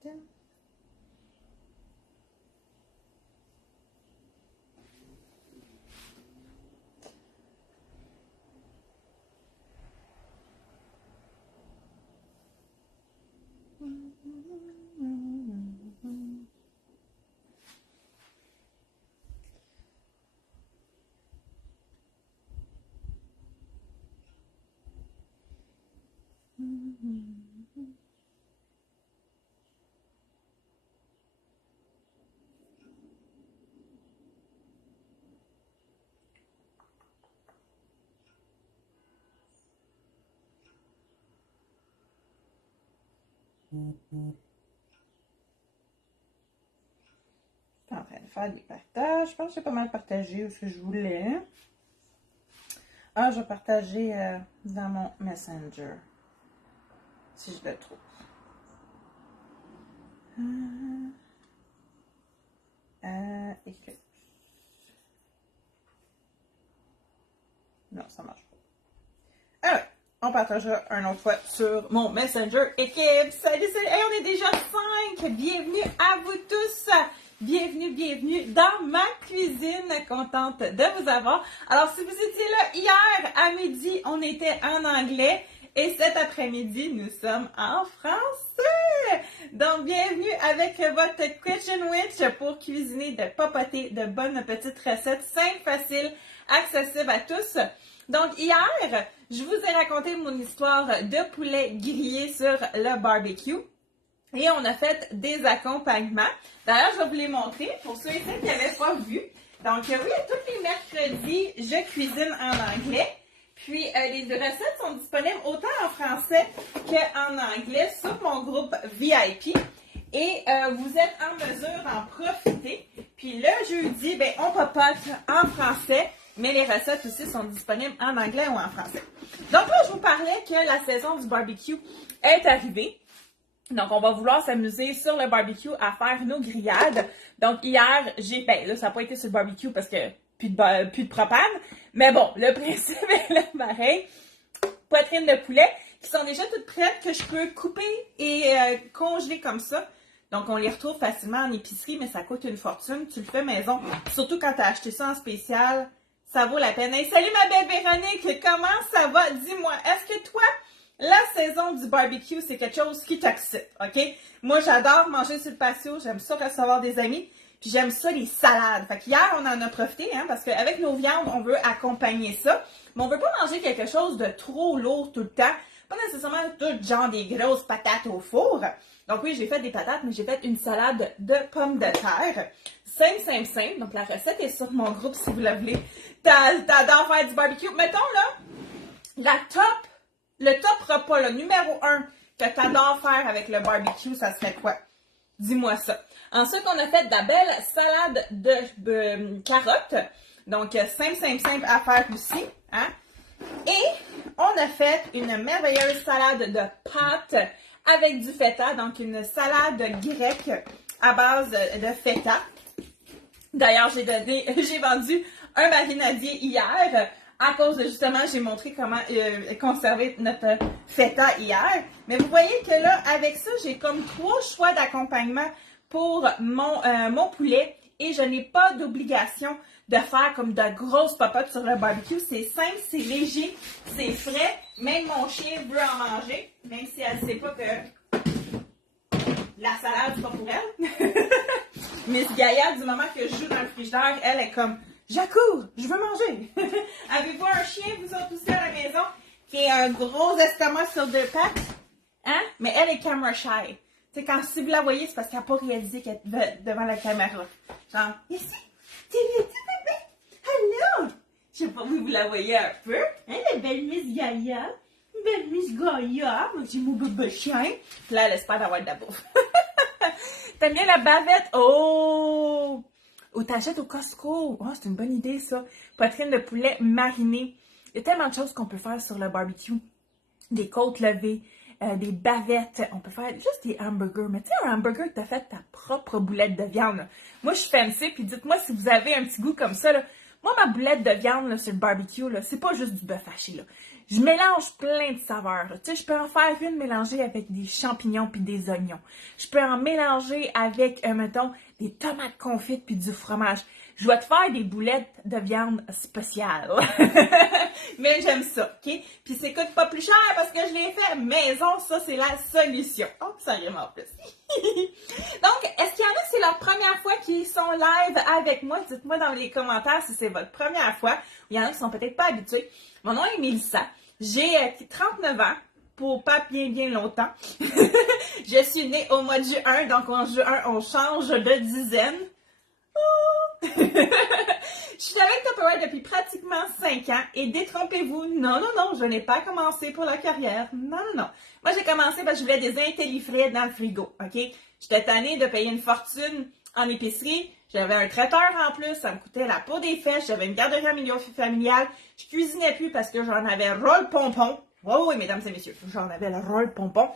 Je suis en train de faire des partages. Je pense que j'ai pas mal partagé ce que je voulais. Ah, je vais partager dans mon Messenger. Si je le trouve. Écrit. Non, ça marche pas. Alors, on partagera une autre fois sur mon Messenger équipe. Salut, salut! Hey, on est déjà 5! Bienvenue à vous tous! Bienvenue dans ma cuisine. Contente de vous avoir. Alors, si vous étiez là hier à midi, on était en anglais. Et cet après-midi, nous sommes en français. Donc, bienvenue avec votre Kitchen Witch pour cuisiner, de papoter de bonnes petites recettes simples, faciles, accessibles à tous. Donc, hier, je vous ai raconté mon histoire de poulet grillé sur le barbecue. Et on a fait des accompagnements. D'ailleurs, je vais vous les montrer pour ceux et celles qui n'avaient pas vu. Donc, oui, tous les mercredis, je cuisine en anglais. Puis, les recettes sont disponibles autant en français qu'en anglais sur mon groupe VIP. Et vous êtes en mesure d'en profiter. Puis, le jeudi, ben, on papote en français. Mais les recettes aussi sont disponibles en anglais ou en français. Donc là, je vous parlais que la saison du barbecue est arrivée. Donc, on va vouloir s'amuser sur le barbecue à faire nos grillades. Donc, hier, là, ça n'a pas été sur le barbecue parce que plus de propane. Mais bon, le principe est là pareil. Poitrines de poulet qui sont déjà toutes prêtes, que je peux couper et congeler comme ça. Donc, on les retrouve facilement en épicerie, mais ça coûte une fortune. Tu le fais maison. Surtout quand tu as acheté ça en spécial, ça vaut la peine. Hey, salut ma belle Véronique, comment ça va? Dis-moi, est-ce que toi, la saison du barbecue, c'est quelque chose qui t'excite, OK? Moi, j'adore manger sur le patio, j'aime ça recevoir des amis, puis j'aime ça les salades. Fait qu'hier, on en a profité, hein, parce qu'avec nos viandes, on veut accompagner ça, mais on veut pas manger quelque chose de trop lourd tout le temps, pas nécessairement tout genre des grosses patates au four. Donc oui, j'ai fait des patates, mais j'ai fait une salade de pommes de terre. Simple. Donc la recette est sur mon groupe si vous la voulez. T'adores faire du barbecue. Mettons là, le top repas, le numéro 1 que t'adores faire avec le barbecue, ça serait quoi? Dis-moi ça. Ensuite, on a fait de la belle salade de carottes. Donc, simple à faire aussi. Hein? Et on a fait une merveilleuse salade de pâtes avec du feta. Donc, une salade grecque à base de feta. D'ailleurs, j'ai vendu un marinadier hier. À cause de, justement, j'ai montré comment conserver notre feta hier. Mais vous voyez que là, avec ça, j'ai comme 3 choix d'accompagnement pour mon poulet. Et je n'ai pas d'obligation de faire comme de grosses popotes sur le barbecue. C'est simple, c'est léger, c'est frais. Même mon chien veut en manger, même si elle ne sait pas que la salade, c'est pas pour elle. Miss Gaïa, du moment que je joue dans le frigidaire, elle est comme... J'accours, je veux manger. Avez-vous un chien, vous autres aussi à la maison, qui est un gros estomac sur 2 pattes? Hein? Mais elle est camera shy. Tu sais, si vous la voyez, c'est parce qu'elle n'a pas réalisé qu'elle est devant la caméra. Genre, ici, t'es le petit bébé. Hello! Je sais pas, vous la voyez un peu. Hein, la belle Miss Gaïa. Belle Miss Gaïa. Moi, j'ai mon bébé chien. Puis là, elle espère d'avoir de la bouffe. T'aimes bien la bavette? Oh! Ou t'achètes au Costco. Oh, c'est une bonne idée, ça. Poitrine de poulet marinée. Il y a tellement de choses qu'on peut faire sur le barbecue. Des côtes levées, des bavettes. On peut faire juste des hamburgers. Mais tu sais, un hamburger que t'as fait ta propre boulette de viande. Là. Moi, je suis fancy, puis dites-moi si vous avez un petit goût comme ça. Là. Moi, ma boulette de viande là, sur le barbecue, là, c'est pas juste du bœuf haché, là. Je mélange plein de saveurs. Tu sais, je peux en faire une mélangée avec des champignons puis des oignons. Je peux en mélanger avec, mettons, des tomates confites puis du fromage. Je vais te faire des boulettes de viande spéciales. Mais j'aime ça, OK? Puis ça coûte pas plus cher parce que je l'ai fait maison. Ça, c'est la solution. Oh, ça rime en plus. Donc, est-ce qu'il y en a, c'est leur première fois qu'ils sont live avec moi? Dites-moi dans les commentaires si c'est votre première fois. Il y en a qui sont peut-être pas habitués. Mon nom est Mélissa. J'ai 39 ans. Pour pas bien longtemps. Je suis née au mois de juin. Donc, en juin, on change de dizaine. Je suis avec Tupperware depuis pratiquement 5 ans et détrompez-vous, non, je n'ai pas commencé pour la carrière. Non. Moi, j'ai commencé parce que je voulais des intellifrais dans le frigo, OK? J'étais tannée de payer une fortune en épicerie. J'avais un traiteur en plus, ça me coûtait la peau des fesses. J'avais une garderie familiale. Je cuisinais plus parce que j'en avais roll pompon. Oui, mesdames et messieurs, j'en avais le roll pompon.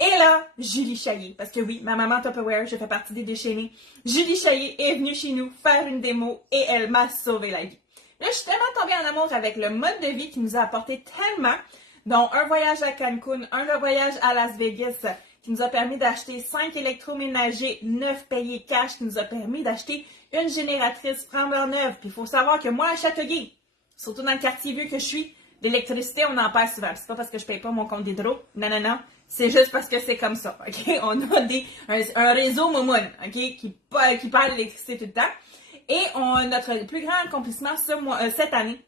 Et là, Julie Chaillé, parce que oui, ma maman Tupperware, je fais partie des déchaînés. Julie Chaillé est venue chez nous faire une démo et elle m'a sauvé la vie. Là, je suis tellement tombée en amour avec le mode de vie qui nous a apporté tellement, dont un voyage à Cancun, un voyage à Las Vegas, qui nous a permis d'acheter 5 électroménagers, 9 payés cash, qui nous a permis d'acheter une génératrice flambant neuve. Puis il faut savoir que moi, à Châteauguay, surtout dans le quartier vieux que je suis, d'électricité, on en perd souvent. C'est pas parce que je paye pas mon compte d'hydro. Non. C'est juste parce que c'est comme ça, OK? On a un réseau moumoune, OK? Qui perd l'électricité tout le temps. Et notre plus grand accomplissement cette année,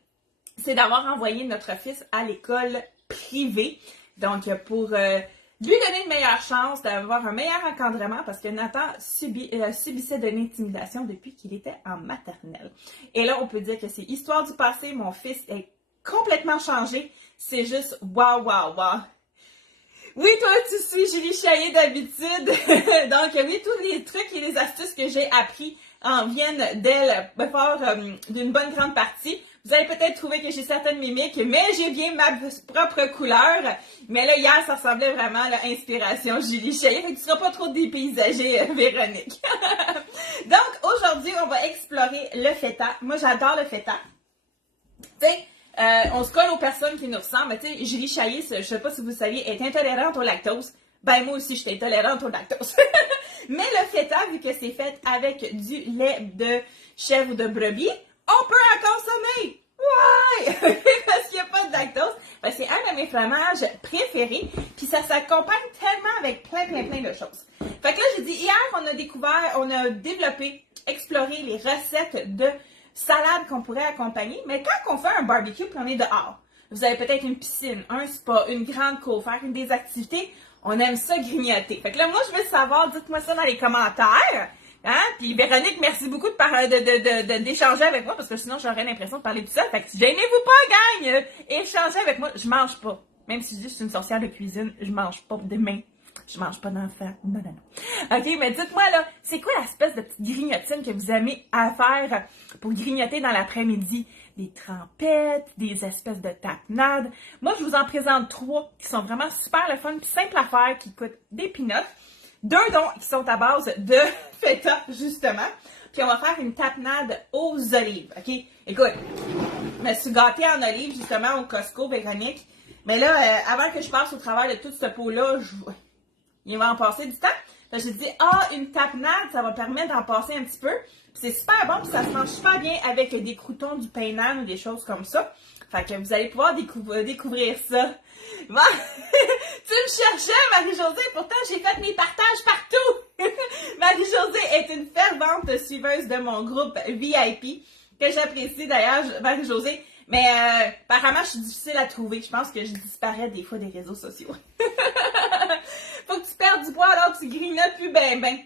c'est d'avoir envoyé notre fils à l'école privée. Donc, pour lui donner une meilleure chance d'avoir un meilleur encadrement parce que Nathan subissait de l'intimidation depuis qu'il était en maternelle. Et là, on peut dire que c'est histoire du passé. Mon fils est complètement changé. C'est juste wow. Oui, toi, tu suis Julie Chaillé d'habitude. Donc, oui, tous les trucs et les astuces que j'ai appris en viennent d'elle, d'une bonne grande partie. Vous allez peut-être trouver que j'ai certaines mimiques, mais j'ai bien ma propre couleur. Mais là, hier, ça ressemblait vraiment à l'inspiration Julie Chaillé. Fait que tu seras pas trop dépaysagée, Véronique. Donc, aujourd'hui, on va explorer le feta. Moi, j'adore le feta. Tu sais, on se colle aux personnes qui nous ressemblent. Tu sais, Julie Chaillé, je sais pas si vous saviez, est intolérante au lactose. Ben, moi aussi, je suis intolérante au lactose. Mais le feta, vu que c'est fait avec du lait de chèvre ou de brebis, on peut en consommer! Ouais! Parce qu'il n'y a pas de lactose. Ben, c'est un de mes fromages préférés. Puis ça s'accompagne tellement avec plein de choses. Fait que là, j'ai dit, hier, on a développé, exploré les recettes de salade qu'on pourrait accompagner. Mais quand on fait un barbecue puis on est dehors, vous avez peut-être une piscine, un spa, une grande cour, faire des activités, on aime ça grignoter. Fait que là, moi, je veux savoir, dites-moi ça dans les commentaires. Hein? Puis Véronique, merci beaucoup d'échanger avec moi parce que sinon j'aurais l'impression de parler tout seul. Fait que gênez-vous pas, gang! Échangez avec moi. Je mange pas. Même si je dis que je suis une sorcière de cuisine, je mange pas de main. Je mange pas d'enfant. Non. OK, mais dites-moi là, c'est quoi l'espèce de petite grignotine que vous aimez à faire pour grignoter dans l'après-midi? Des trempettes, des espèces de tapenades. Moi, je vous en présente 3 qui sont vraiment super le fun, puis simples à faire, qui coûtent des peanuts. 2 dont qui sont à base de feta, justement. Puis on va faire une tapenade aux olives, OK? Écoute, je me suis gâtée en olives, justement, au Costco, Véronique. Mais là, avant que je passe au travers de toute ce pot-là, il va en passer du temps. J'ai dit, une tapenade, ça va permettre d'en passer un petit peu. Puis c'est super bon, puis ça se mange super bien avec des croûtons, du pain nan ou des choses comme ça. Fait que vous allez pouvoir découvrir ça. Bon, tu me cherchais, Marie-Josée, pourtant j'ai fait mes partages partout. Marie-Josée est une fervente suiveuse de mon groupe VIP, que j'apprécie d'ailleurs, Marie-Josée. Mais apparemment, je suis difficile à trouver. Je pense que je disparais des fois des réseaux sociaux. Faut que tu perdes du poids alors tu grignotes plus ben.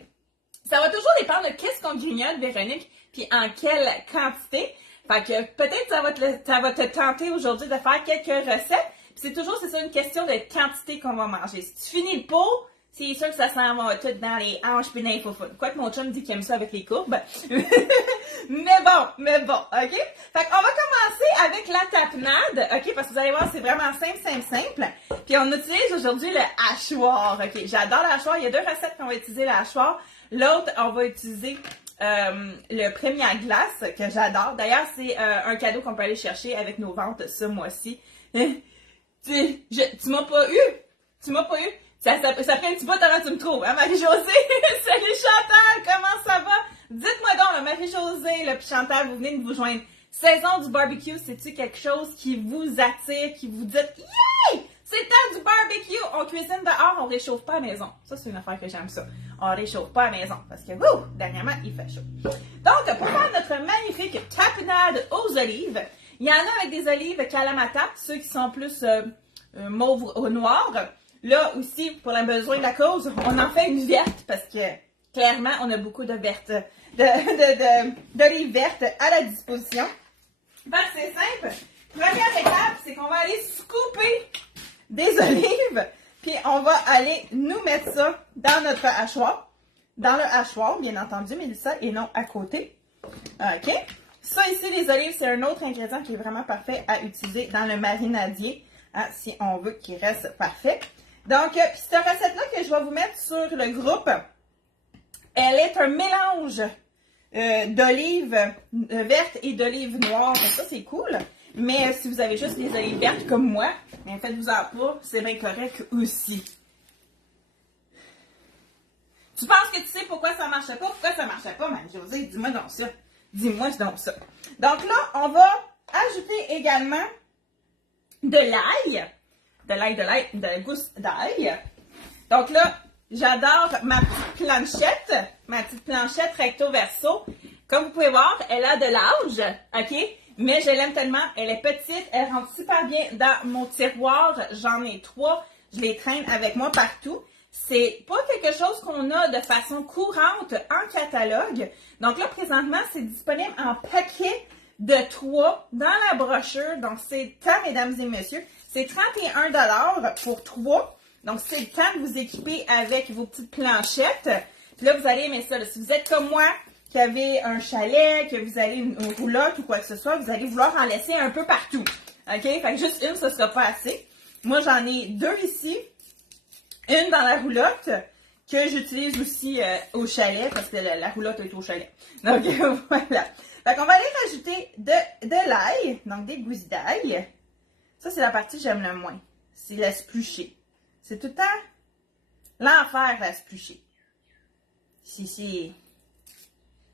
Ça va toujours dépendre de qu'est-ce qu'on grignote, Véronique, puis en quelle quantité. Fait que peut-être ça va te tenter aujourd'hui de faire quelques recettes. Puis c'est ça, une question de quantité qu'on va manger. Si tu finis le pot, c'est sûr que ça s'en va tout dans les hanches puis dans les faufounes. Quoique mon chum dit qu'il aime ça avec les courbes. mais bon, OK? Fait qu'on va commencer avec la tapenade, OK? Parce que vous allez voir, c'est vraiment simple. Puis on utilise aujourd'hui le hachoir, OK? J'adore le hachoir. Il y a 2 recettes qu'on va utiliser le hachoir. L'autre, on va utiliser le premier à glace que j'adore. D'ailleurs, c'est un cadeau qu'on peut aller chercher avec nos ventes ce mois-ci. Tu m'as pas eu? Tu m'as pas eu? Ça fait un petit bout avant que tu me trouves, hein, Marie-Josée? Salut Chantal, comment ça va? Dites-moi donc, là, Marie-Josée, là, puis Chantal, vous venez de vous joindre. Saison du barbecue, c'est-tu quelque chose qui vous attire, qui vous dit « Yay! C'est temps du barbecue! On cuisine dehors, on réchauffe pas à la maison. » Ça, c'est une affaire que j'aime ça. On réchauffe pas à la maison, parce que, dernièrement, il fait chaud. Donc, pour faire notre magnifique tapenade aux olives, il y en a avec des olives Kalamata, ceux qui sont plus mauve ou noir. Là aussi, pour le besoin de la cause, on en fait une verte parce que clairement, on a beaucoup de vertes, d'olives vertes à la disposition. Fait que c'est simple. Première étape, c'est qu'on va aller scooper des olives, puis on va aller nous mettre ça dans notre hachoir. Dans le hachoir, bien entendu, Mélissa, et non à côté. OK? Ça ici, les olives, c'est un autre ingrédient qui est vraiment parfait à utiliser dans le marinadier, hein, si on veut qu'il reste parfait. Donc, cette recette-là que je vais vous mettre sur le groupe, elle est un mélange d'olives vertes et d'olives noires. Donc ça, c'est cool. Mais si vous avez juste des olives vertes comme moi, bien faites-vous-en pas, c'est bien correct aussi. Tu penses que tu sais pourquoi ça marchait pas? Pourquoi ça marchait pas, Marie-Josée? Dis-moi donc ça. Dis-moi donc ça. Donc là, on va ajouter également de l'ail. De gousse d'ail. Donc là, j'adore ma petite planchette recto verso. Comme vous pouvez voir, elle a de l'âge, OK? Mais je l'aime tellement, elle est petite, elle rentre super bien dans mon tiroir. J'en ai 3, je les traîne avec moi partout. C'est pas quelque chose qu'on a de façon courante en catalogue. Donc là, présentement, c'est disponible en paquet de 3 dans la brochure. Donc, c'est temps, mesdames et messieurs. C'est 31 $ pour 3. Donc, c'est le temps de vous équiper avec vos petites planchettes. Puis là, vous allez aimer ça. Là, si vous êtes comme moi, qui avez un chalet, que vous avez une roulotte ou quoi que ce soit, vous allez vouloir en laisser un peu partout. OK? Fait que juste une, ce ne sera pas assez. Moi, j'en ai 2 ici. Une dans la roulotte, que j'utilise aussi au chalet, parce que la roulotte est au chalet. Donc, voilà. Fait qu'on va aller rajouter de l'ail, donc des gousses d'ail. Ça, c'est la partie que j'aime le moins. C'est l'esplucher. C'est tout le temps l'enfer, l'esplucher.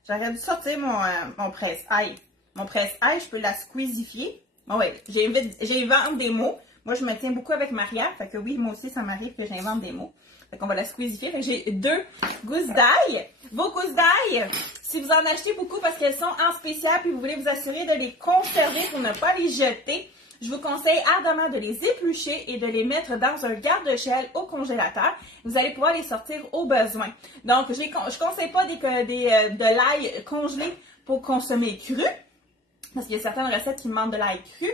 J'aurais dû sortir mon presse-ail. Mon presse-ail, je peux la squeezifier. Bon, ouais, j'invente des mots. Moi, je me tiens beaucoup avec Maria. Fait que oui, moi aussi, ça m'arrive que j'invente des mots. Fait qu'on va la squeezifier. Fait que j'ai 2 gousses d'ail. Vos gousses d'ail, si vous en achetez beaucoup parce qu'elles sont en spécial puis vous voulez vous assurer de les conserver pour ne pas les jeter, je vous conseille ardemment de les éplucher et de les mettre dans un garde-échelle au congélateur. Vous allez pouvoir les sortir au besoin. Donc, je ne conseille pas de l'ail congelé pour consommer cru, parce qu'il y a certaines recettes qui demandent de l'ail cru,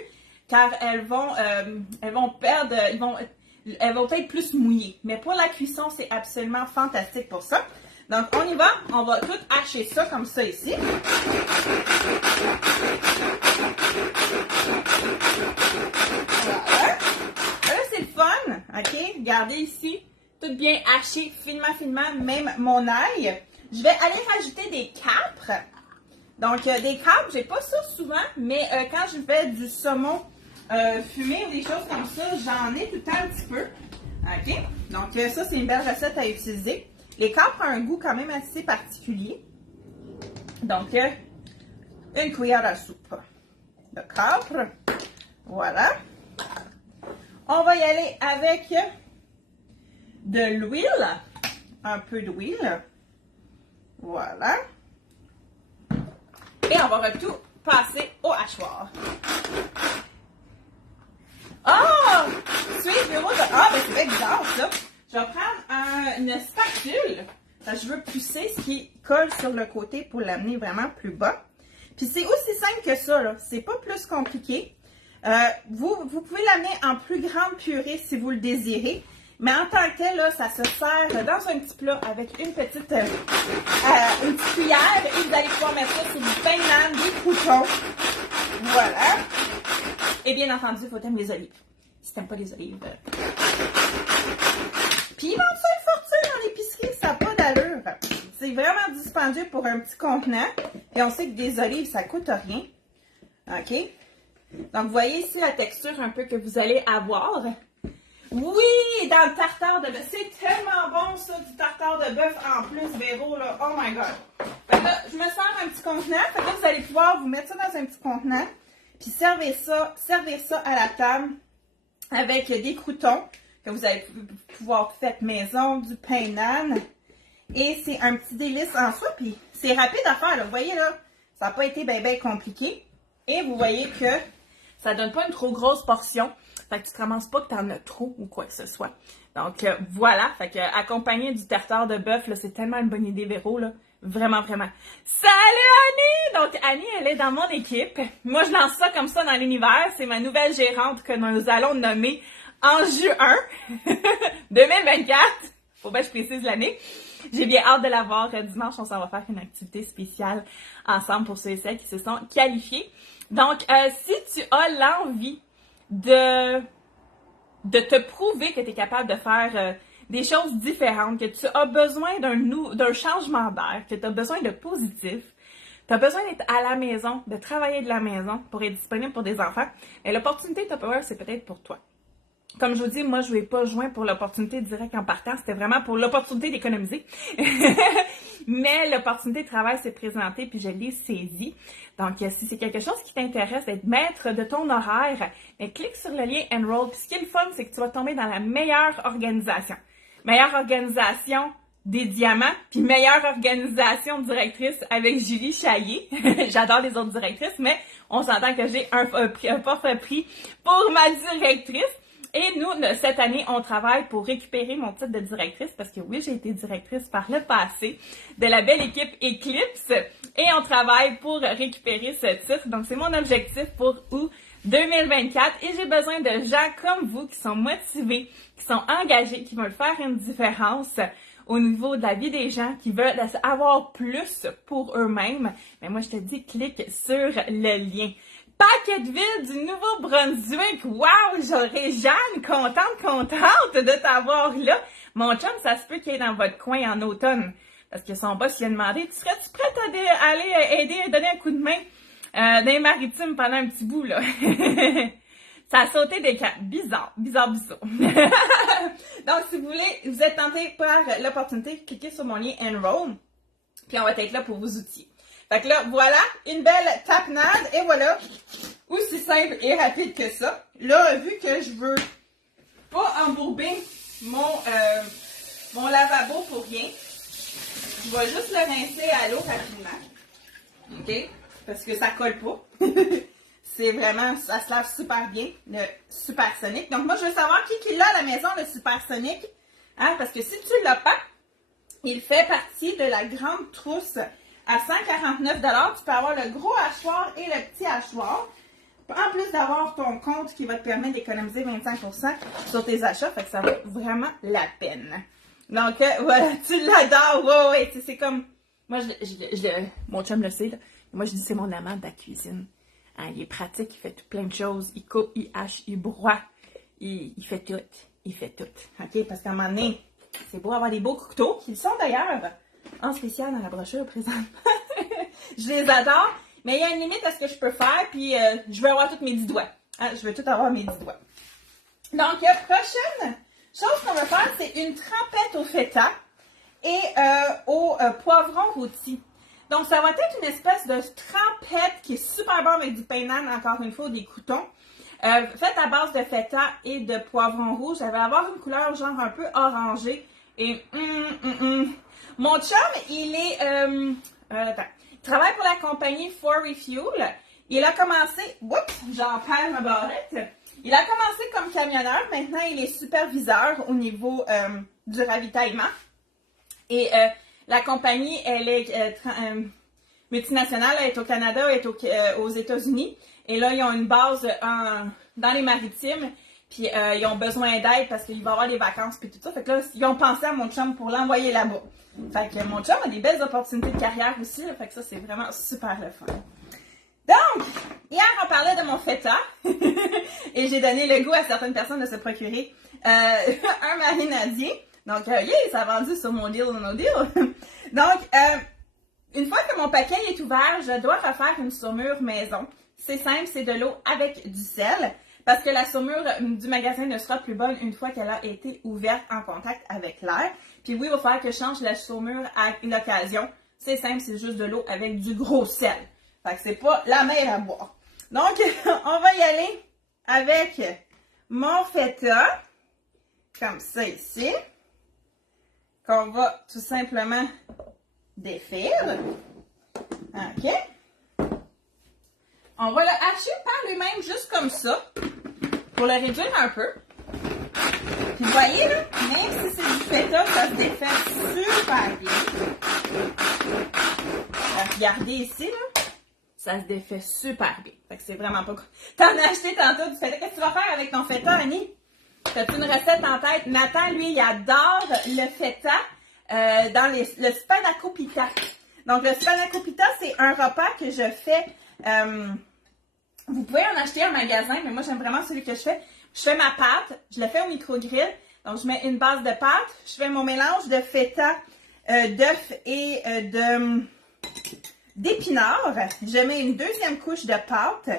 car elles vont être plus mouillées. Mais pour la cuisson, c'est absolument fantastique pour ça. Donc, on y va. On va tout hacher ça comme ça ici. Voilà. Là, c'est le fun. OK? Regardez ici. Tout bien haché, finement, même mon ail. Je vais aller rajouter des capres. Donc, des capres, j'ai pas ça souvent, mais quand je fais du saumon fumé ou des choses comme ça, j'en ai tout le temps un petit peu. OK? Donc, ça, c'est une belle recette à utiliser. Les capres ont un goût quand même assez particulier. Donc, une cuillère à soupe de capre. Voilà. On va y aller avec de l'huile. Un peu d'huile. Voilà. Et on va tout passer au hachoir. Ah! Ben c'est bien bizarre, ça. Je vais prendre une spatule. Parce que je veux pousser ce qui colle sur le côté pour l'amener vraiment plus bas. Puis c'est aussi simple que ça, là. C'est pas plus compliqué. Vous pouvez l'amener en plus grande purée si vous le désirez. Mais en tant que tel, là, ça se sert dans un petit plat avec une petite cuillère. Et vous allez pouvoir mettre ça sur du pain d'âne, des croutons. Voilà. Et bien entendu, il faut aimer les olives. Si t'aimes pas les olives. Puis ils vendent ça une fortune dans l'épicerie, ça n'a pas d'allure. c'est vraiment dispendieux pour un petit contenant. Et on sait que des olives, ça coûte rien. OK? Donc, vous voyez ici la texture un peu que vous allez avoir. Oui, dans le tartare de bœuf. C'est tellement bon, ça, du tartare de bœuf en plus, Véro, là. Oh my God. Fait que là, je me sers un petit contenant. Fait que là, vous allez pouvoir vous mettre ça dans un petit contenant. Puis servir ça à la table avec des croûtons que vous allez pouvoir faire maison, du pain nan. Et c'est un petit délice en soi. Puis c'est rapide à faire, là. Vous voyez, là, ça n'a pas été bien compliqué. Et vous voyez que ça donne pas une trop grosse portion. Fait que tu te ramasses pas que t'en as trop ou quoi que ce soit. Donc, voilà. Fait que accompagné du tartare de bœuf, là, c'est tellement une bonne idée, Véro, là. Vraiment, vraiment. Salut, Annie! Donc, Annie, elle est dans mon équipe. Moi, je lance ça comme ça dans l'univers. C'est ma nouvelle gérante que nous allons nommer en juin 2024. Faut bien que je précise l'année. J'ai bien hâte de la voir. Dimanche, on s'en va faire une activité spéciale ensemble pour ceux et celles qui se sont qualifiés. Donc, si tu as l'envie de te prouver que tu es capable de faire des choses différentes, que tu as besoin d'un changement d'air, que tu as besoin de positif, tu as besoin d'être à la maison, de travailler de la maison pour être disponible pour des enfants, et l'opportunité Tupperware, c'est peut-être pour toi. Comme je vous dis, moi, je ne vais pas joindre pour l'opportunité directe en partant. C'était vraiment pour l'opportunité d'économiser. Mais l'opportunité de travail s'est présentée, puis je l'ai saisie. Donc, si c'est quelque chose qui t'intéresse, d'être maître de ton horaire, bien, clique sur le lien Enroll. Puis ce qui est le fun, c'est que tu vas tomber dans la meilleure organisation. Meilleure organisation des diamants, puis meilleure organisation directrice avec Julie Chaillé. J'adore les autres directrices, mais on s'entend que j'ai un forfait prix pour ma directrice. Et nous, cette année, on travaille pour récupérer mon titre de directrice parce que oui, j'ai été directrice par le passé de la belle équipe Eclipse et on travaille pour récupérer ce titre. Donc, c'est mon objectif pour août 2024 et j'ai besoin de gens comme vous qui sont motivés, qui sont engagés, qui veulent faire une différence au niveau de la vie des gens, qui veulent avoir plus pour eux-mêmes. Mais moi, je te dis, clique sur le lien. Paquetteville du Nouveau-Brunswick. Wow, Jeanne, contente de t'avoir là. Mon chum, ça se peut qu'il est dans votre coin en automne. Parce que son boss lui a demandé, serais-tu prête à aller aider, donner un coup de main dans les maritimes pendant un petit bout, là? Ça a sauté des camps. Bizarre. Donc, si vous voulez, vous êtes tenté par l'opportunité, cliquez sur mon lien Enroll. Puis on va être là pour vous outiller. Fait que là, voilà, une belle tapenade, et voilà, aussi simple et rapide que ça. Là, vu que je veux pas embourber mon lavabo pour rien, je vais juste le rincer à l'eau rapidement, ok? Parce que ça colle pas. C'est vraiment, ça se lave super bien, le Supersonic. Donc moi, je veux savoir qui l'a à la maison, le Supersonic, hein? Parce que si tu l'as pas, il fait partie de la grande trousse à 149 $, tu peux avoir le gros hachoir et le petit hachoir. En plus d'avoir ton compte qui va te permettre d'économiser 25% sur tes achats, fait que ça vaut vraiment la peine. Donc, voilà, tu l'adores, ouais, c'est comme... Moi, mon chum le sait, là. Moi, je dis c'est mon amant de la cuisine. Hein, il est pratique, il fait tout plein de choses. Il coupe, il hache, il broie. Il fait tout. OK? Parce qu'à un moment donné, c'est beau avoir des beaux couteaux, qui le sont d'ailleurs en spécial dans la brochure présentement. Je les adore, mais il y a une limite à ce que je peux faire, puis je veux avoir tous mes 10 doigts. Hein, je veux tout avoir mes 10 doigts. Donc, prochaine chose qu'on va faire, c'est une trempette au feta et au poivron rôti. Donc, ça va être une espèce de trempette qui est super bonne avec du pain nan, encore une fois, des croûtons. Faite à base de feta et de poivron rouge. Elle va avoir une couleur genre un peu orangée. Et mon chum, il est... il travaille pour la compagnie For Refuel. Il a commencé... Oups, j'en perds ma barrette. Il a commencé comme camionneur. Maintenant, il est superviseur au niveau du ravitaillement. Et la compagnie, elle est multinationale. Elle est au Canada, elle est aux États-Unis. Et là, ils ont une base dans les maritimes. Puis ils ont besoin d'aide parce qu'il va y avoir des vacances puis tout ça. Fait que là, ils ont pensé à mon chum pour l'envoyer là-bas. Fait que mon chum a des belles opportunités de carrière aussi. Là, fait que ça, c'est vraiment super le fun. Donc, hier, on parlait de mon feta. Et j'ai donné le goût à certaines personnes de se procurer un marinadier. Donc, yeah, ça a vendu sur mon deal ou no deal. Donc, une fois que mon paquet est ouvert, je dois refaire une saumure maison. C'est simple, c'est de l'eau avec du sel, parce que la saumure du magasin ne sera plus bonne une fois qu'elle a été ouverte en contact avec l'air. Puis oui, il va falloir que je change la saumure à l'occasion. C'est simple, c'est juste de l'eau avec du gros sel. Fait que c'est pas la mer à boire. Donc, on va y aller avec mon feta, comme ça ici, qu'on va tout simplement défaire. OK? On va le hacher par lui-même, juste comme ça, pour le réduire un peu. Puis vous voyez, là, même si c'est du feta, ça se défait super bien. Regardez ici, là, ça se défait super bien. Fait que c'est vraiment pas... T'en as acheté tantôt du feta. Qu'est-ce que tu vas faire avec ton feta, Annie? T'as-tu une recette en tête? Nathan, lui, il adore le feta dans le spanakopita. Donc, le spanakopita, c'est un repas que je fais... vous pouvez en acheter en magasin, mais moi, j'aime vraiment celui que je fais. Je fais ma pâte, je le fais au micro-grill. Donc, je mets une base de pâte. Je fais mon mélange de feta, d'œufs et d'épinards. Je mets une deuxième couche de pâte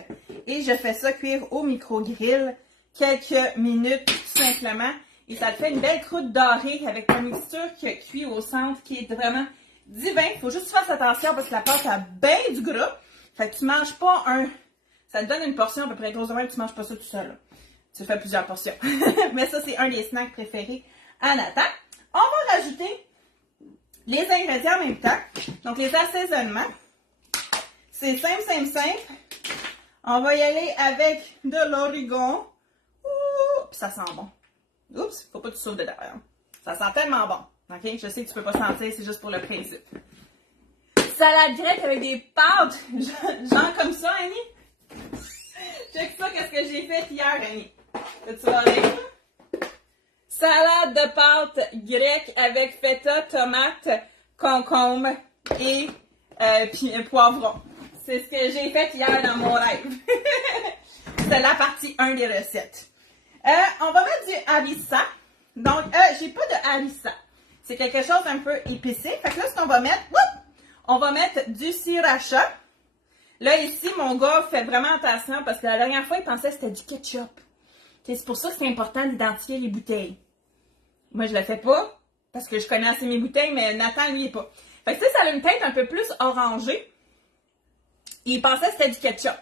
et je fais ça cuire au micro-grill quelques minutes, tout simplement. Et ça te fait une belle croûte dorée avec une mixture qui cuit au centre, qui est vraiment divin. Il faut juste faire attention parce que la pâte a bien du gras. Fait que tu manges pas un... Ça te donne une portion à peu près grosse de même, tu manges pas ça tout seul. Là. Tu fais plusieurs portions. Mais ça, c'est un des snacks préférés à Nathan. On va rajouter les ingrédients en même temps. Donc, les assaisonnements. C'est simple, simple, simple. On va y aller avec de l'origan. Puis ça sent bon. Oups, faut pas que tu sauves dedans. Ça sent tellement bon. OK? Je sais que tu peux pas sentir, c'est juste pour le principe. Salade grecque avec des pâtes. Genre comme ça, Annie. Check ça, qu'est-ce que j'ai fait hier, Annie. Tu vas rire? Salade de pâtes grecque avec feta, tomate, concombre et poivron. C'est ce que j'ai fait hier dans mon rêve. C'est la partie 1 des recettes. On va mettre du harissa. Donc, j'ai pas de harissa. C'est quelque chose d'un peu épicé. Fait que là, ce qu'on va mettre, on va mettre du sriracha. Là, ici, mon gars fait vraiment attention parce que la dernière fois, il pensait que c'était du ketchup. C'est pour ça que c'est important d'identifier les bouteilles. Moi, je le fais pas parce que je connais assez mes bouteilles, mais Nathan, lui, il est pas. Fait que ça a une teinte un peu plus orangée. Il pensait que c'était du ketchup.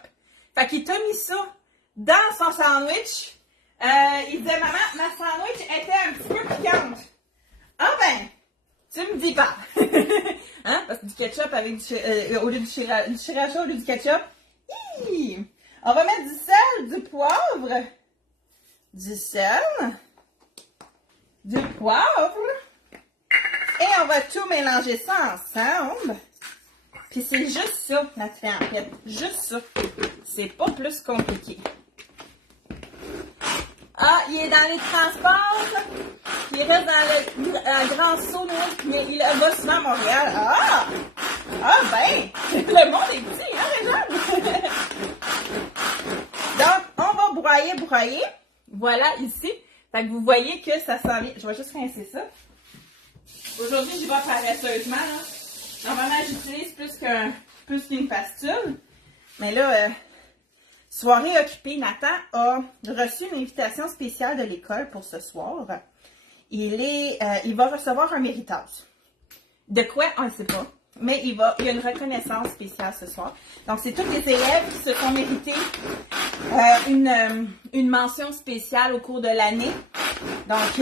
Fait qu'il t'a mis ça dans son sandwich. Il disait, maman, ma sandwich était un petit peu piquante. Ah ben, tu me dis pas. Hein? Parce que du ketchup avec au lieu du sriracha, au lieu du ketchup. Hi! On va mettre du sel, du poivre, du sel, du poivre. Et on va tout mélanger ça ensemble. Puis c'est juste ça, notre fait en fait. Juste ça. C'est pas plus compliqué. Ah, il est dans les transports. Il reste dans le grand saut, mais il va souvent à Montréal. Ah! Ah ben! Le monde est petit, hein, Réjeanne? Donc, on va broyer. Voilà, ici. Fait que vous voyez que ça sent bien. Je vais juste rincer ça. Aujourd'hui, j'y vais paresseusement, là. Normalement, j'utilise plus qu'une pastule. Mais là, soirée occupée, Nathan a reçu une invitation spéciale de l'école pour ce soir. Il va recevoir un méritage. De quoi, on ne sait pas. Mais il y a une reconnaissance spéciale ce soir. Donc, c'est tous les élèves qui se sont mérités une mention spéciale au cours de l'année. Donc,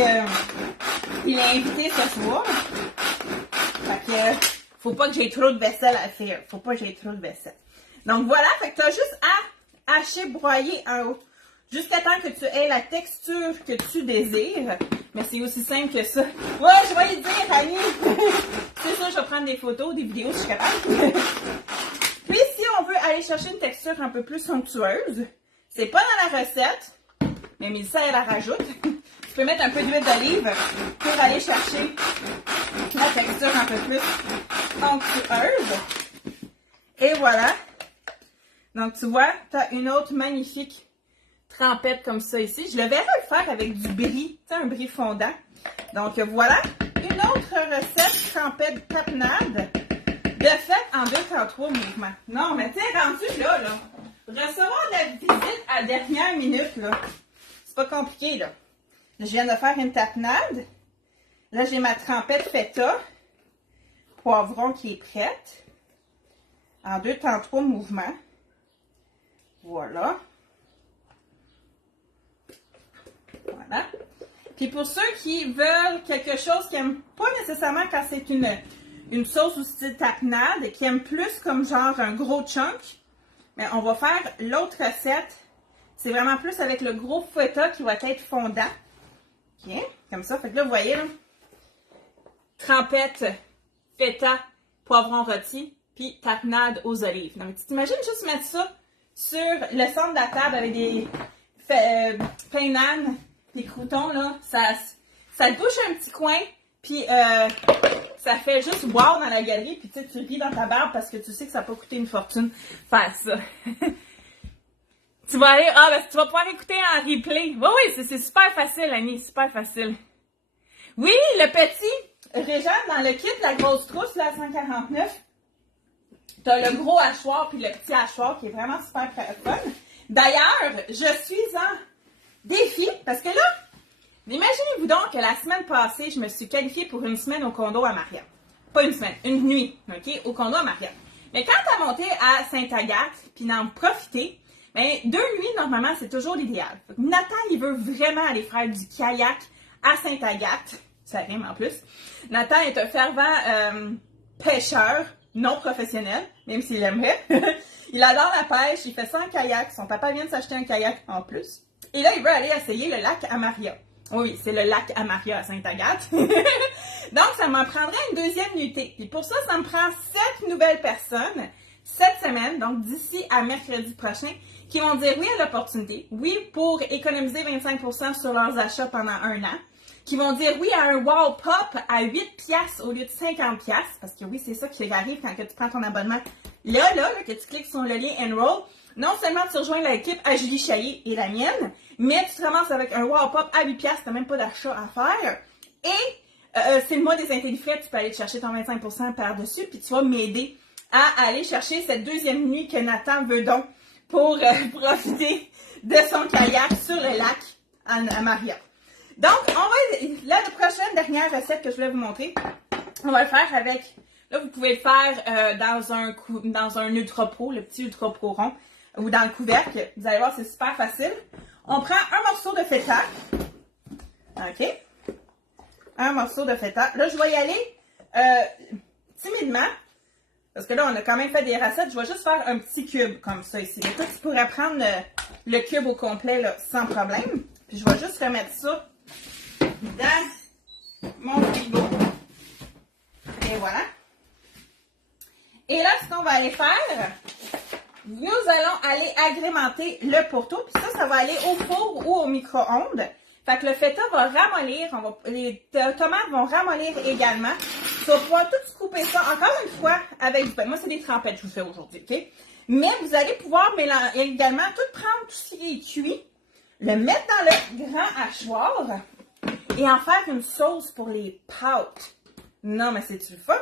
il est invité ce soir. Fait que, faut pas que j'ai trop de vaisselle à faire. Faut pas que j'ai trop de vaisselle. Donc, voilà. Fait que tu as juste à hacher, broyer en haut. Jusqu'à temps que tu aies la texture que tu désires. Mais c'est aussi simple que ça. Ouais, je vais y dire, Annie. C'est sûr, je vais prendre des photos, des vidéos si je suis capable. Puis, si on veut aller chercher une texture un peu plus somptueuse, c'est pas dans la recette, mais Mélissa, elle la rajoute. Tu peux mettre un peu d'huile d'olive pour aller chercher la texture un peu plus somptueuse. Et voilà. Donc, tu vois, tu as une autre magnifique trempette comme ça ici. Je le verrai le faire avec du brie, tu sais, un brie fondant. Donc, voilà, une autre recette trempette de tapenade de fait en 2 temps 3 mouvements. Non, mais tu sais, rendu là, recevoir de la visite à la dernière minute, là, c'est pas compliqué, là. Je viens de faire une tapenade. Là, j'ai ma trempette feta, poivron qui est prête, en 2 temps 3 mouvements. Voilà. Voilà. Puis pour ceux qui veulent quelque chose qui n'aiment pas nécessairement quand c'est une sauce ou style tapenade, qui aiment plus comme genre un gros chunk, mais on va faire l'autre recette. C'est vraiment plus avec le gros feta qui va être fondant. OK? Comme ça. Fait que là, vous voyez, là, trempette, feta, poivron rôti, puis tapenade aux olives. Donc, tu t'imagines juste mettre ça sur le centre de la table avec des pain nan, des croutons, là. Ça te bouche un petit coin, puis ça fait juste wow dans la galerie, puis tu ris dans ta barbe parce que tu sais que ça n'a pas coûté une fortune faire ça. Tu vas aller, tu vas pouvoir écouter en replay. Oui, c'est super facile, Annie, super facile. Oui, le petit Régent, dans le kit, la grosse trousse, là, à 149, t'as le gros hachoir puis le petit hachoir qui est vraiment super fun. D'ailleurs, je suis en défi, parce que là, imaginez-vous donc que la semaine passée, je me suis qualifiée pour une semaine au condo à Maria. Pas une semaine, une nuit, OK, au condo à Maria. Mais quand t'as monté à Sainte-Agathe, puis d'en profiter, ben, 2 nuits, normalement, c'est toujours l'idéal. Nathan, il veut vraiment aller faire du kayak à Sainte-Agathe. Ça rime en plus. Nathan est un fervent pêcheur, non professionnel, même s'il aimerait. Il adore la pêche, il fait ça en kayak. Son papa vient de s'acheter un kayak en plus. Et là, il veut aller essayer le lac Amaria. Oui, c'est le lac Amaria à Sainte-Agathe. Donc, ça m'en prendrait une deuxième nuitée. Puis pour ça, ça me prend 7 nouvelles personnes cette semaine, donc d'ici à mercredi prochain, qui vont dire oui à l'opportunité, oui pour économiser 25% sur leurs achats pendant 1 an, qui vont dire oui à un Wow Pop à 8 piastres au lieu de 50 piastres, parce que oui, c'est ça qui arrive quand que tu prends ton abonnement là, que tu cliques sur le lien Enroll. Non seulement tu rejoins l'équipe à Julie Chaillé et la mienne, mais tu te ramasses avec un Wow Pop à 8 piastres, tu n'as même pas d'achat à faire. Et c'est le mois des intelligents, tu peux aller te chercher ton 25% par-dessus, puis tu vas m'aider à aller chercher cette deuxième nuit que Nathan veut donc pour profiter de son kayak sur le lac à Maria. Donc, la prochaine dernière recette que je voulais vous montrer, on va le faire avec, là vous pouvez le faire dans un Ultra Pro, le petit Ultra Pro rond, ou dans le couvercle. Vous allez voir, c'est super facile. On prend un morceau de feta. OK? Un morceau de feta. Là, je vais y aller timidement. Parce que là, on a quand même fait des recettes. Je vais juste faire un petit cube comme ça ici. Mais toi, tu pourrais prendre le cube au complet là, sans problème. Puis je vais juste remettre ça dans mon frigo. Et voilà. Et là, ce qu'on va aller faire, nous allons aller agrémenter le pourtour. Puis ça va aller au four ou au micro-ondes. Fait que le feta va ramollir, les tomates vont ramollir également. Tu vas pouvoir tout couper ça, encore une fois, avec du pain. Moi, c'est des trempettes que je vous fais aujourd'hui, OK? Mais vous allez pouvoir également tout prendre, tout ce qui est cuit, le mettre dans le grand hachoir et en faire une sauce pour les pâtes. Non, mais c'est-tu le fun,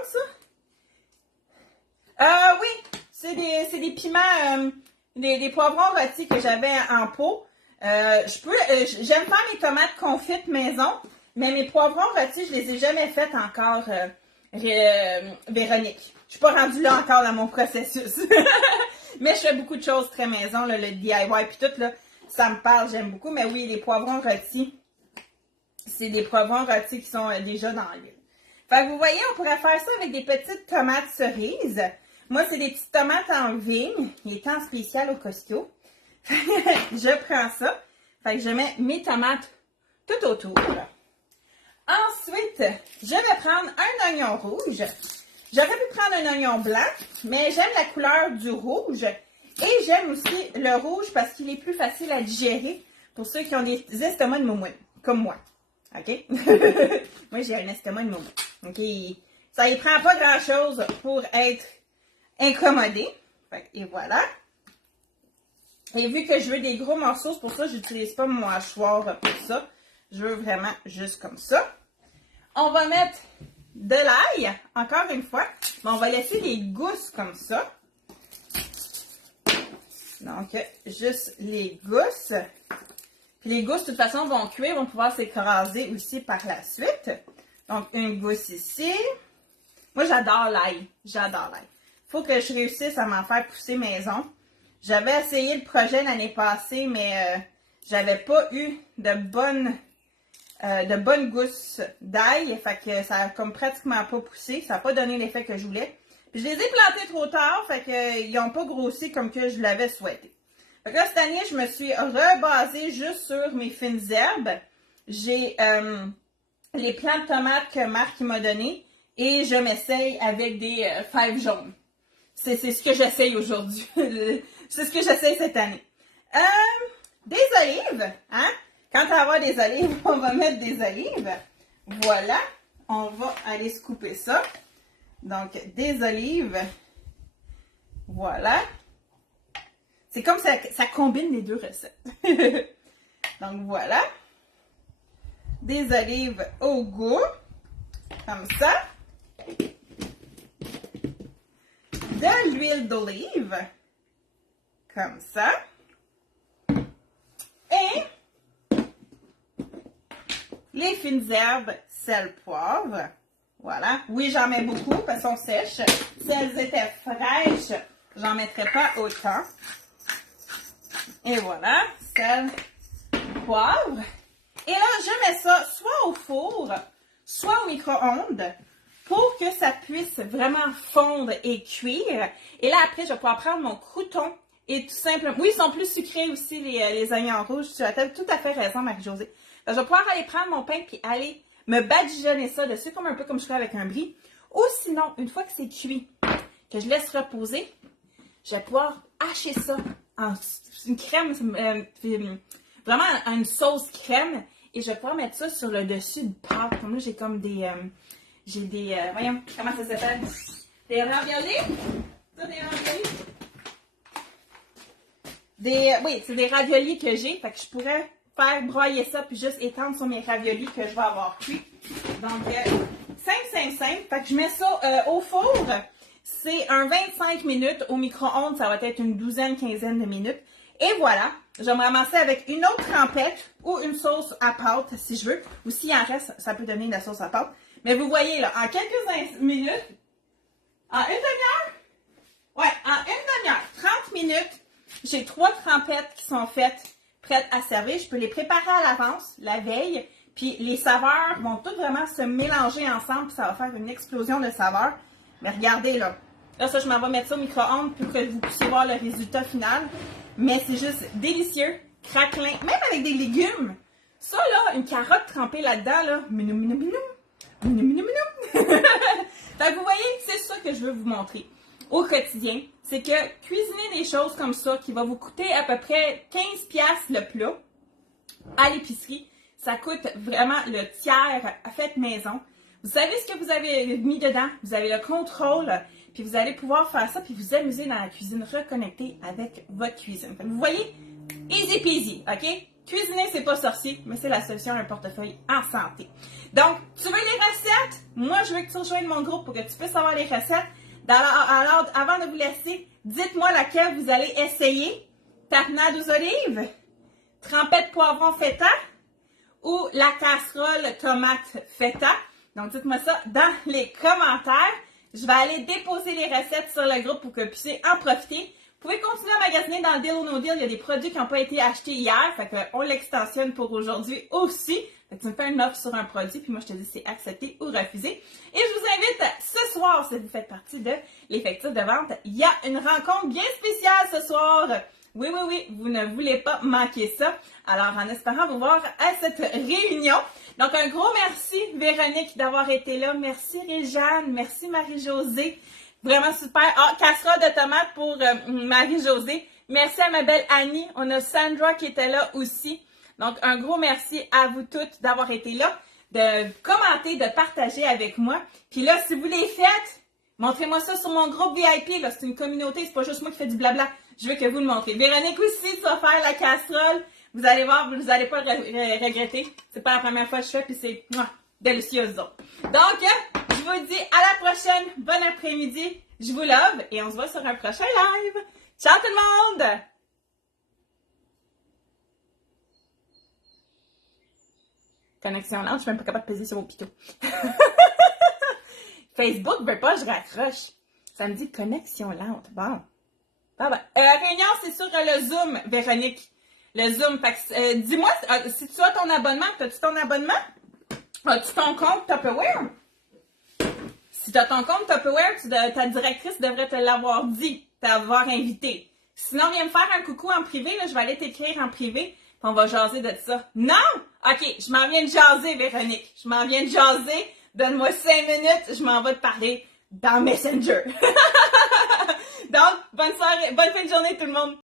ça? Oui, c'est des piments, des poivrons rôtis que j'avais en pot. J'aime faire mes tomates confites maison, mais mes poivrons rôtis, je les ai jamais faites encore, Véronique. Je suis pas rendue là encore dans mon processus. Mais je fais beaucoup de choses très maison, là, le DIY puis tout, là, ça me parle, j'aime beaucoup. Mais oui, les poivrons rôtis, c'est des poivrons rôtis qui sont déjà dans l'huile. Fait que vous voyez, on pourrait faire ça avec des petites tomates cerises. Moi, c'est des petites tomates en vigne. Il est en spécial au Costco. Je prends ça. Fait que je mets mes tomates tout autour. Ensuite, je vais prendre un oignon rouge. J'aurais pu prendre un oignon blanc, mais j'aime la couleur du rouge. Et j'aime aussi le rouge parce qu'il est plus facile à digérer pour ceux qui ont des estomacs de moumouine, comme moi. OK? Moi, j'ai un estomac de moumouine. OK? Ça ne prend pas grand-chose pour être incommodé. Et voilà. Et vu que je veux des gros morceaux, c'est pour ça que je n'utilise pas mon hachoir pour ça. Je veux vraiment juste comme ça. On va mettre de l'ail, encore une fois. Mais on va laisser les gousses comme ça. Donc, juste les gousses. Puis les gousses, de toute façon, vont cuire, vont pouvoir s'écraser aussi par la suite. Donc, une gousse ici. Moi, j'adore l'ail. J'adore l'ail. Il faut que je réussisse à m'en faire pousser maison. J'avais essayé le projet l'année passée, mais j'avais pas eu de bonnes gousses d'ail. Fait que ça a comme pratiquement pas poussé. Ça n'a pas donné l'effet que je voulais. Puis je les ai plantés trop tard, fait qu'ils n'ont pas grossi comme que je l'avais souhaité. Fait que là, cette année, je me suis rebasée juste sur mes fines herbes. J'ai les plants de tomates que Marc m'a donné et je m'essaye avec des fèves jaunes. C'est ce que j'essaye aujourd'hui. C'est ce que j'essaye cette année. Des olives, hein? Quand on va avoir des olives, on va mettre des olives. Voilà. On va aller se couper ça. Donc, des olives. Voilà. C'est comme ça combine les deux recettes. Donc, voilà. Des olives au goût. Comme ça. De l'huile d'olive. Comme ça. Et les fines herbes, sel, poivre. Voilà. Oui, j'en mets beaucoup parce qu'on sèche. Si elles étaient fraîches, j'en mettrais pas autant. Et voilà. Sel, poivre. Et là, je mets ça soit au four, soit au micro-ondes pour que ça puisse vraiment fondre et cuire. Et là, après, je vais pouvoir prendre mon crouton et tout simplement... Oui, ils sont plus sucrés aussi, les oignons rouges. Tu as tout à fait raison, Marie-Josée. Je vais pouvoir aller prendre mon pain puis aller me badigeonner ça dessus, comme un peu comme je fais avec un brie. Ou sinon, une fois que c'est cuit, que je laisse reposer, je vais pouvoir hacher ça en une crème, vraiment en une sauce crème. Et je vais pouvoir mettre ça sur le dessus de pâte. Comme là, j'ai comme des... voyons, comment ça s'appelle? Des raviolis? Ça, des raviolis? Oui, c'est des raviolis que j'ai. Fait que je pourrais faire broyer ça puis juste étendre sur mes raviolis que je vais avoir cuit. Donc, simple. Fait que je mets ça au four. C'est un 25 minutes. Au micro-ondes, ça va être une douzaine, quinzaine de minutes. Et voilà, je vais me ramasser avec une autre trempette ou une sauce à pâte si je veux. Ou s'il en reste, ça peut donner de la sauce à pâte. Mais vous voyez là, en quelques minutes, en une demi-heure, ouais, en une demi-heure, 30 minutes, j'ai 3 trempettes qui sont faites, prêtes à servir. Je peux les préparer à l'avance, la veille. Puis les saveurs vont toutes vraiment se mélanger ensemble. Puis ça va faire une explosion de saveurs. Mais regardez là. Là, ça, je m'en vais mettre ça au micro-ondes pour que vous puissiez voir le résultat final. Mais c'est juste délicieux, craquelin, même avec des légumes. Ça là, une carotte trempée là-dedans, là, minou, minou, minou. Minou, minou, minou. Donc vous voyez, c'est ça que je veux vous montrer au quotidien. C'est que cuisiner des choses comme ça, qui va vous coûter à peu près 15$ le plat à l'épicerie, ça coûte vraiment le tiers à fait maison. Vous savez ce que vous avez mis dedans, vous avez le contrôle, puis vous allez pouvoir faire ça, puis vous amuser dans la cuisine, reconnecter avec votre cuisine. Vous voyez, easy peasy, ok? Cuisiner, c'est pas sorcier, mais c'est la solution à un portefeuille en santé. Donc, tu veux les recettes? Moi, je veux que tu rejoignes mon groupe pour que tu puisses avoir les recettes. Alors, avant de vous laisser, dites-moi laquelle vous allez essayer. Tapenade aux olives, trempette poivron feta ou la casserole tomate feta. Donc, dites-moi ça dans les commentaires. Je vais aller déposer les recettes sur le groupe pour que vous puissiez en profiter. Vous pouvez continuer à magasiner dans le Deal ou No Deal. Il y a des produits qui n'ont pas été achetés hier. Fait qu'on l'extensionne pour aujourd'hui aussi. Fait que tu me fais une offre sur un produit. Puis moi, je te dis c'est accepté ou refusé. Et je vous invite ce soir, si vous faites partie de l'effectif de vente, il y a une rencontre bien spéciale ce soir. Oui, vous ne voulez pas manquer ça. Alors, en espérant vous voir à cette réunion. Donc, un gros merci, Véronique, d'avoir été là. Merci, Réjeanne. Merci, Marie-Josée. Vraiment super. Ah, casserole de tomates pour Marie-Josée. Merci à ma belle Annie. On a Sandra qui était là aussi. Donc, un gros merci à vous toutes d'avoir été là, de commenter, de partager avec moi. Puis là, si vous les faites, montrez-moi ça sur mon groupe VIP. Là, c'est une communauté, c'est pas juste moi qui fais du blabla. Je veux que vous le montrez. Véronique aussi, tu vas faire la casserole. Vous allez voir, vous n'allez pas regretter. C'est pas la première fois que je fais, puis c'est delicioso. Donc, je vous dis à la prochaine. Bon après-midi. Je vous love et on se voit sur un prochain live. Ciao tout le monde! Connexion lente, je suis même pas capable de peser sur mon pitot. Facebook veut pas, je raccroche. Ça me dit connexion lente. Bon. Ah ben. Réunion, c'est sur le Zoom, Véronique. Le Zoom. Dis-moi, si tu as ton abonnement, as-tu ton abonnement? As-tu ton compte Tupperware? Si tu as ton compte Tupperware, ta directrice devrait te l'avoir dit, t'avoir invité. Sinon, viens me faire un coucou en privé, là, je vais aller t'écrire en privé, puis on va jaser de ça. Non? OK, je m'en viens de jaser, Véronique. Je m'en viens de jaser. Donne-moi 5 minutes, je m'en vais te parler dans Messenger. Donc, bonne soirée, bonne fin de journée tout le monde.